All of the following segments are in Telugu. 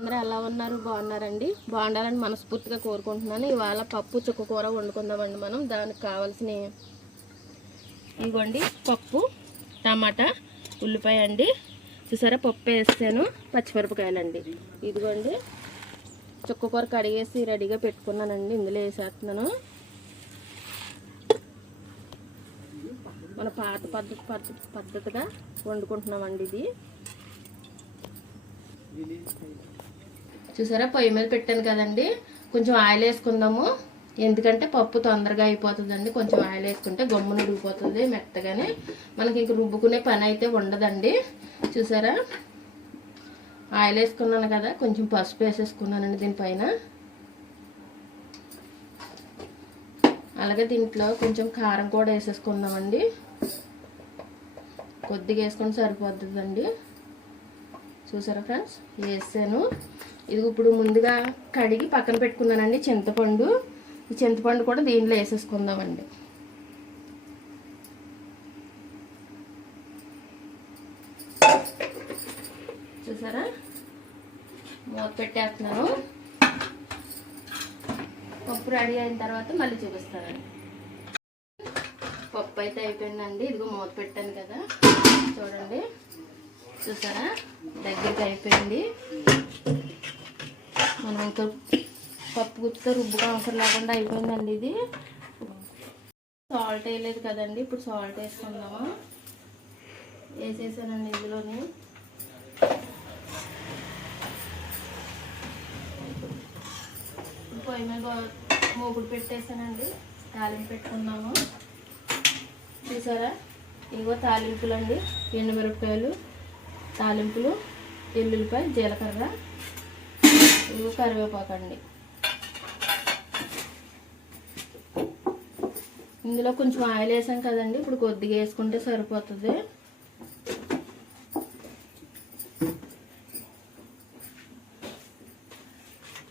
అందరూ ఎలా ఉన్నారు? బాగున్నారండి? బాగుండాలని మనస్ఫూర్తిగా కోరుకుంటున్నాను. ఇవాళ పప్పు చుక్క కూర వండుకుందామండి మనం. దానికి కావాల్సిన ఇవ్వండి. పప్పు టమాటా ఉల్లిపాయ అండి. చూసారా? పప్పు వేస్తాను పచ్చిమిరపకాయలండి. ఇదిగోండి. చుక్క కూర కడిగేసి రెడీగా పెట్టుకున్నానండి. ఇందులో వేసేస్తున్నాను. మన పాత పద్ధతి పద్ధతి పద్ధతిగా వండుకుంటున్నామండి ఇది. చూసారా? పొయ్యి మీద పెట్టాను కదండి. కొంచెం ఆయిల్ వేసుకుందాము. ఎందుకంటే పప్పు తొందరగా అయిపోతుందండి. కొంచెం ఆయిల్ వేసుకుంటే గమ్మున రుబ్బిపోతుంది మెత్తగానే. మనకి ఇంక రుబ్బుకునే పని అయితే ఉండదండి. చూసారా? ఆయిల్ వేసుకున్నాను కదా కొంచెం పసుపు వేసేసుకున్నానండి దీనిపైన. అలాగే దీంట్లో కొంచెం కారం కూడా వేసేసుకుందామండి. కొద్దిగా వేసుకొని సరిపోతుందండి. చూసారా ఫ్రెండ్స్? వేసాను. ఇది ఇప్పుడు ముందుగా కడిగి పక్కన పెట్టుకున్నానండి చింతపండు. ఈ చింతపండు కూడా దీనిలో వేసేసుకుందామండి. చూసారా? మూత పెట్టేస్తున్నాను. పప్పు రెడీ అయిన తర్వాత మళ్ళీ చూపిస్తానండి. పప్పు అయితే అయిపోయిందండి. ఇదిగో మూత పెట్టాను కదా. చూడండి. చూసారా? దగ్గరికి అయిపోయింది. మనం ఇంకా పప్పు గుత్తితో రుబ్బుగా అవసరం లేకుండా అయిపోయిందండి ఇది. సాల్ట్ వేయలేదు కదండి ఇప్పుడు సాల్ట్ వేసుకుందామా? వేసేసానండి ఇందులోని. పొయ్యి మీద మూగుడు పెట్టేసానండి తాలింపు పెట్టుకుందాము. చూసారా? ఇగో తాలింపులు అండి ఎండుమిరపకాయలు తాలింపులు ఎల్లుల్లిపాయ జీలకర్ర. ఇవి కరివేపాకండి. ఇందులో కొంచెం ఆయిల్ వేసాం కదండి ఇప్పుడు కొద్దిగా వేసుకుంటే సరిపోతుంది.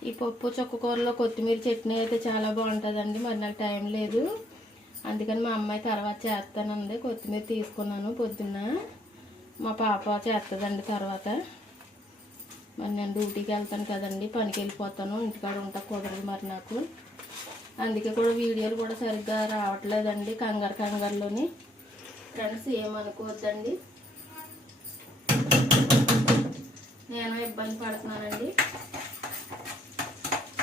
ఈ పప్పు చొక్క కూరలో కొత్తిమీర చట్నీ అయితే చాలా బాగుంటుందండి మరి నాకు టైం లేదు. అందుకని మా అమ్మాయి తర్వాత చేస్తానండి కొత్తిమీర తీసుకున్నాను పొద్దున్న. మా పాప చేస్తుందండి తర్వాత. మరి నేను డ్యూటీకి వెళ్తాను కదండి పనికి వెళ్ళిపోతాను. ఇంటికాడ ఉంటా కుదరదు మరి నాకు. అందుకే కూడా వీడియోలు కూడా సరిగ్గా రావట్లేదండి కంగారు కంగారులోని. ఫ్రెండ్స్ ఏమనుకోవద్దండి. నేను ఇబ్బంది పడుతున్నానండి.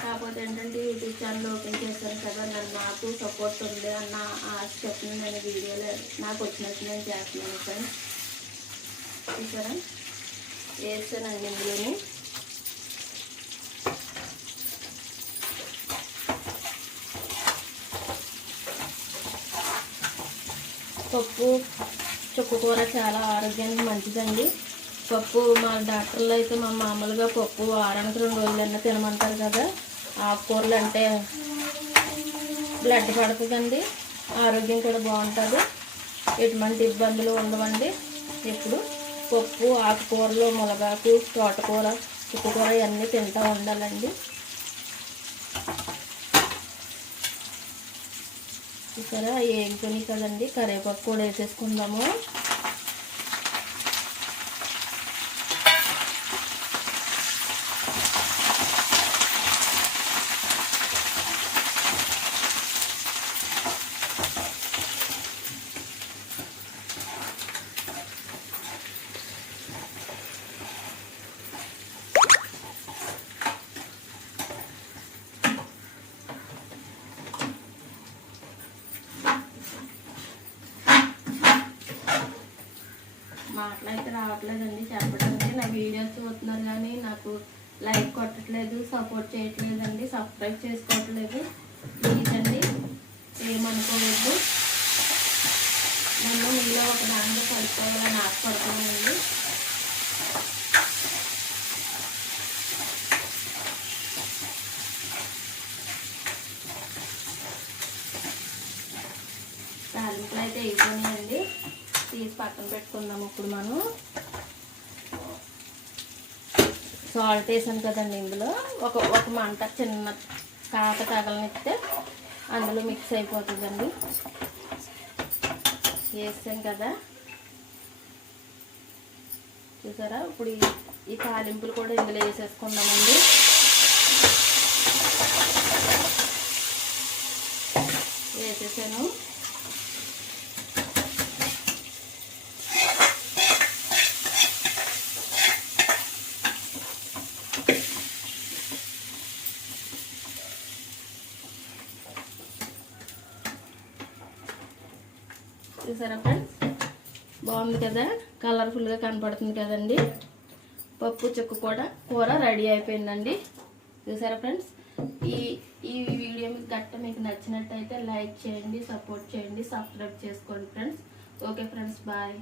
కాకపోతే ఏంటంటే యూట్యూబ్ ఛానల్ ఓపెన్ చేశాను కదా నన్ను నాకు సపోర్ట్ ఉంది అన్న ఆశ చెప్పింది నేను వీడియోలో నాకు వచ్చినట్టు నేను చేస్తున్నాను ఫ్రెండ్స్ చూసారా? వేస్తానండి ఇందులోని. పప్పు చుక్క కూర చాలా ఆరోగ్యానికి మంచిదండి. పప్పు మా డాక్టర్లు అయితే మా మామూలుగా పప్పు వారానికి రెండు రోజులన్నా తినమంటారు కదా. ఆకుకూరలు అంటే బ్లడ్ పడుతుందండి. ఆరోగ్యం కూడా బాగుంటుంది. ఎటువంటి ఇబ్బందులు ఉండవండి. ఎప్పుడు పప్పు ఆకుకూరలు మునగాకు తోటకూర చుక్కకూర ఇవన్నీ తింటూ ఉండాలండి. చూసారా ఏంకొని కదండి కరివేపాకు కూడా వేసేసుకుందాము. మాటలైతే అయితే రావట్లేదండి చెప్పడానికి. నా వీడియోస్ చూస్తున్నారు కానీ నాకు లైక్ కొట్టట్లేదు సపోర్ట్ చేయట్లేదండి సబ్స్క్రైబ్ చేసుకోవట్లేదు. ప్లీజ్ అండి ఏమనుకోవద్దు. నేను మీలో ఒక దానిలో పడుకోవాలని ఆశపడుతున్నానండి తాలింపులు అయితే అయిపోయినాయండి తీసి పక్కన పెట్టుకుందాం ఇప్పుడు మనం. సాల్ట్ వేసాను కదండి ఇందులో. ఒక ఒక మంట చిన్న కాక తగలనిస్తే అందులో మిక్స్ అయిపోతుందండి. వేసాం కదా. చూసారా? ఇప్పుడు ఈ ఈ తాలింపులు కూడా ఇందులో వేసేసుకుందామండి. చూసారా ఫ్రెండ్స్ బాగుంది కదా? కలర్ఫుల్గా కనపడుతుంది కదండి. పప్పు చుక్క కూడా కూర రెడీ అయిపోయిందండి. చూసారా ఫ్రెండ్స్ ఈ ఈ వీడియో మీకు గట్ట మీకు నచ్చినట్టయితే లైక్ చేయండి సపోర్ట్ చేయండి సబ్స్క్రైబ్ చేసుకోండి ఫ్రెండ్స్ ఓకే ఫ్రెండ్స్ బాయ్